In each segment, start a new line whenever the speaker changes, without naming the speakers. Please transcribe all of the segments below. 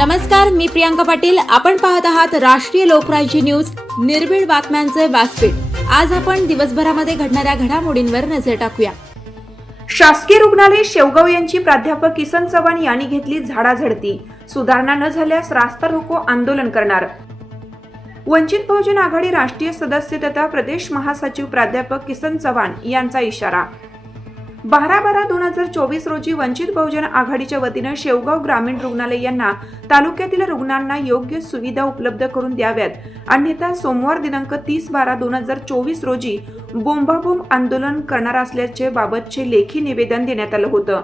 नमस्कार मी प्रियांका पाटील. आपण पाहत आहात राष्ट्रीय लोकराज्य न्यूज. निर्भीड बातम्यांचे व्यासपीठ. आज आपण दिवसभरामध्ये घडणाऱ्या घडामोडींवर नजर टाकूया.
शासकीय रुग्णालय शेवगाव यांची प्राध्यापक किसन चव्हाण यांनी घेतली झाडाझडती. सुधारणा न झाल्यास रास्ता रोको आंदोलन करणार. वंचित बहुजन आघाडी राष्ट्रीय सदस्य तथा प्रदेश महासचिव प्राध्यापक किसन चव्हाण यांचा इशारा. बारा बारा दोन हजार चोवीस रोजी वंचित बहुजन आघाडीच्या वतीनं शेवगाव ग्रामीण रुग्णालय यांना तालुक्यातील रुग्णांना योग्य सुविधा उपलब्ध करून द्याव्यात. अन्यथा सोमवार दिनांक तीस बारा दोन हजार चोवीस रोजी बोंबाबोंब आंदोलन करणार असल्याचे बाबतचे लेखी निवेदन देण्यात आलं होतं.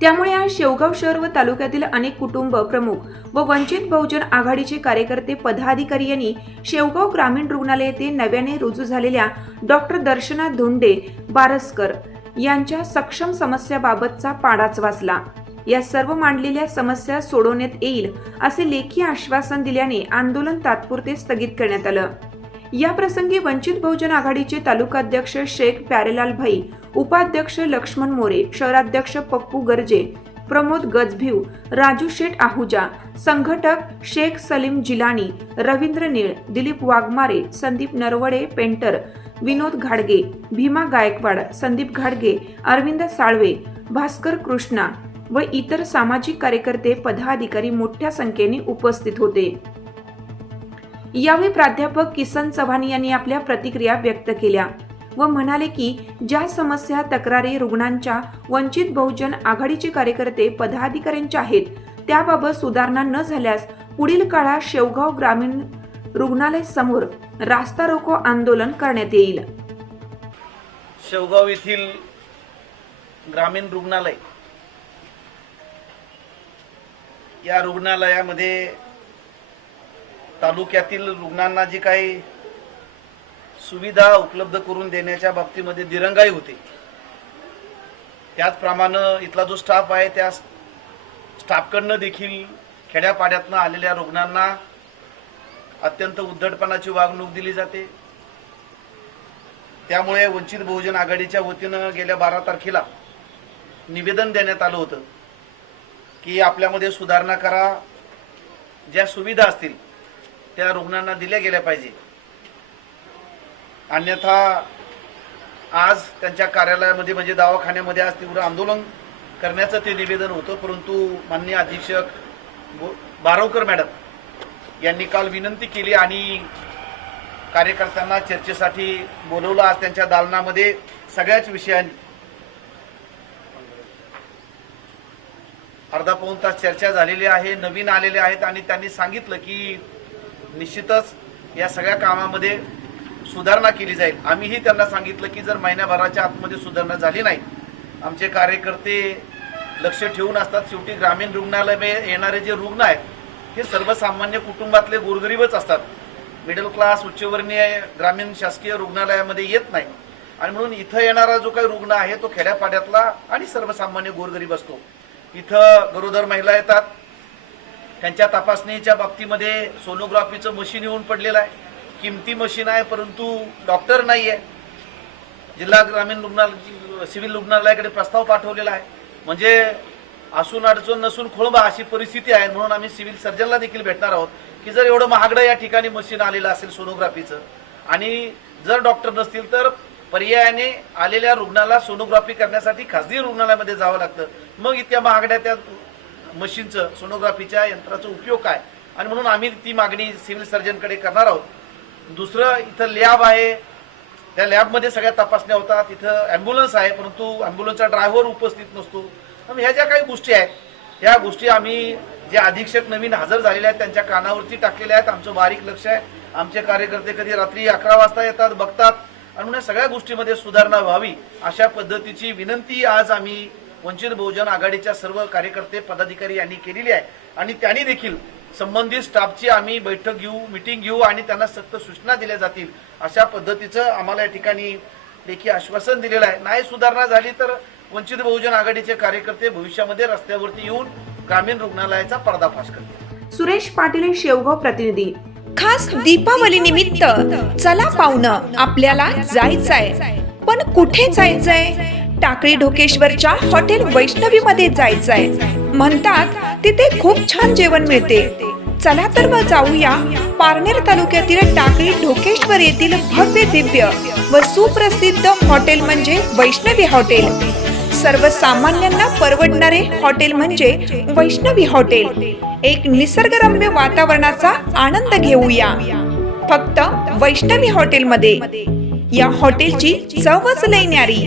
त्यामुळे आज शेवगाव शहर व तालुक्यातील अनेक कुटुंब प्रमुख व वंचित बहुजन आघाडीचे कार्यकर्ते पदाधिकारी यांनी शेवगाव ग्रामीण रुग्णालय येथे नव्याने रुजू झालेल्या डॉक्टर दर्शना धोंडे बारसकर यांच्या सक्षम समस्याबाबतचा पाडाच वाचला. या सर्व मांडलेल्या समस्या सोडवण्यात येईल असे लेखी आश्वासन दिल्याने आंदोलन तात्पुरते स्थगित करण्यात आलं. या प्रसंगी वंचित बहुजन आघाडीचे तालुकाध्यक्ष शेख प्यारेलाल भाई उपाध्यक्ष लक्ष्मण मोरे शहराध्यक्ष पप्पू गर्जे प्रमोद गजभिव राजू शेठ आहुजा संघटक शेख सलीम जिलानी रवींद्र नीळ दिलीप वाघमारे संदीप नरवडे पेंटर विनोद घाडगे भीमा गायकवाड संदीप घाडगे अरविंद साळवे भास्कर कृष्णा व इतर सामाजिक कार्यकर्ते पदाधिकारी मोठ्या संख्येने उपस्थित होते. यावेळी प्राध्यापक किसन चव्हाण यांनी आपल्या प्रतिक्रिया व्यक्त केल्या व म्हणाले की ज्या समस्या तक्रारी रुग्णांच्या वंचित बहुजन आघाडीचे कार्यकर्ते पदाधिकाऱ्यांच्या आहेत त्याबाबत सुधारणा न झाल्यास पुढील काळात शेवगाव ग्रामीण रुग्णालय समोर रास्ता रोको आंदोलन करण्यात येईल.
शेवगाव येथील ग्रामीण रुग्णालय या रुग्णालयामध्ये तालुक्यातील रुग्णांना जी काही सुविधा उपलब्ध करून देण्याच्या बाबतीमध्ये दिरंगाई होते. त्याचप्रमाणे इथला जो स्टाफ आहे त्या स्टाफकडनं देखील खेड्यापाड्यातनं आलेल्या रुग्णांना अत्यंत उद्धटपणाची वागणूक दिली जाते. त्यामुळे वंचित बहुजन आघाडीच्या वतीनं गेल्या बारा तारखेला निवेदन देण्यात आलं होतं की आपल्यामध्ये सुधारणा करा. ज्या सुविधा असतील त्या रुग्णांना दिल्या गेल्या पाहिजे. अन्यथा आज त्यांच्या कार्यालयामध्ये म्हणजे दवाखान्यामध्ये आज तीव्र आंदोलन करण्याचं ते निवेदन होतं परंतु माननीय अधीक्षक गो- बारवकर मॅडम यांनी काल विनंती केली आणि कार्यकर्त्यांना चर्चेसाठी बोलवलं. आज त्यांच्या दालनामध्ये सगळ्याच विषयांनी अर्धा पाऊण तास चर्चा झालेली आहे नवीन आलेले आहेत आणि त्यांनी सांगितलं की निश्चितच या सगळ्या कामामध्ये सुधारणा केली जाईल. आम्हीही त्यांना सांगितलं की जर महिन्याभराच्या आतमध्ये सुधारणा झाली नाही आमचे कार्यकर्ते लक्ष ठेवून असतात. शेवटी ग्रामीण रुग्णालय येणारे जे रुग्ण आहेत हे सर्वसामान्य कुटुंबातले गोरगरीबच असतात. मिडल क्लास उच्चवर्णीय ग्रामीण शासकीय रुग्णालयामध्ये येत नाही. आणि म्हणून इथं येणारा जो काही रुग्ण आहे तो खेड्यापाड्यातला आणि सर्वसामान्य गोरगरीब असतो. इथं गरोदर महिला येतात त्यांच्या तपासणीच्या बाबतीमध्ये सोनोग्राफीचं मशीन येऊन पडलेलं आहे. किमती मशीन आहे परंतु डॉक्टर नाही आहे जिल्हा ग्रामीण रुग्णालय सिव्हिल रुग्णालयाकडे प्रस्ताव पाठवलेला आहे. म्हणजे असून अडचण नसून खोळंबा अशी परिस्थिती आहे म्हणून आम्ही सिव्हिल सर्जनला देखील भेटणार आहोत की जर एवढं महागडं या ठिकाणी मशीन आलेलं असेल सोनोग्राफीचं आणि जर डॉक्टर नसतील तर पर्यायाने आलेल्या रुग्णाला सोनोग्राफी करण्यासाठी खाजगी रुग्णालयामध्ये जावं लागतं. मग इतक्या महागड्या त्या मशीनचं सोनोग्राफीच्या यंत्राचा उपयोग काय? आणि म्हणून आम्ही ती मागणी सिव्हिल सर्जनकडे करणार आहोत. दुसरं इथं लॅब आहे. त्या लॅबमध्ये सगळ्या तपासण्या होतात. तिथं ॲम्ब्युलन्स आहे परंतु ॲम्ब्युलन्सचा ड्रायव्हर उपस्थित नसतो. मग ह्या ज्या काही गोष्टी आहेत ह्या गोष्टी आम्ही जे अधीक्षक नवीन हजर झालेले आहेत त्यांच्या कानावरती टाकलेल्या आहेत. आमचं बारीक लक्ष आहे. आमचे कार्यकर्ते कधी रात्री अकरा वाजता येतात बघतात. आणि म्हणून या सगळ्या गोष्टीमध्ये सुधारणा व्हावी अशा पद्धतीची विनंती आज आम्ही वंचित बहुजन आघाडीच्या सर्व कार्यकर्ते पदाधिकारी यांनी केलेली आहे. आणि त्यांनी देखील संबंधित स्टाफची आम्ही बैठक घेऊ मिटिंग घेऊ आणि त्यांना सक्त सूचना दिल्या जातील अशा पद्धतीचं आम्हाला या ठिकाणी लेखी आश्वासन दिलेलं आहे. नाही सुधारणा झाली तर वंचित बहुजन आघाडीचे कार्यकर्ते भविष्यामध्ये रस्त्यावरती येऊन ग्रामीण रुग्णालयाचा पर्दाफाश करतील.
सुरेश पाटील शेवगाव प्रतिनिधी.
खास दीपावली निमित्त चला पाहुणं आपल्याला जायचंय. पण कुठे जायचंय? टाकळी ढोकेश्वरच्या हॉटेल वैष्णवी मध्ये आहे म्हणतात तिथे खूप छान जेवण मिळते. चला तर मग जाऊया पारनेर तालुक्यातील टाकळी ढोकेश्वर येथील भव्य दिव्य व सुप्रसिद्ध हॉटेल म्हणजे वैष्णवी हॉटेल. सर्वसामान्यांना परवडणारे हॉटेल म्हणजे वैष्णवी हॉटेल. एक निसर्गरम्य वातावरणाचा आनंद घेऊया. फक्त वैष्णवी हॉटेलमध्ये. या हॉटेलची चवच लय न्यारी.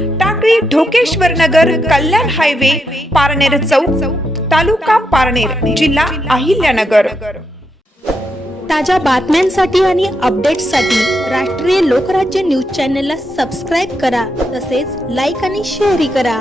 टाकळी ढोकेश्वर नगर कल्याण हायवे पारनेर चौक तालुका पारनेर जिल्हा अहिल्यानगर.
ताज्या बातम्यांसाठी आणि अपडेट्ससाठी राष्ट्रीय लोकराज्य न्यूज चॅनलला सबस्क्राईब करा तसेच लाईक आणि शेअरही करा.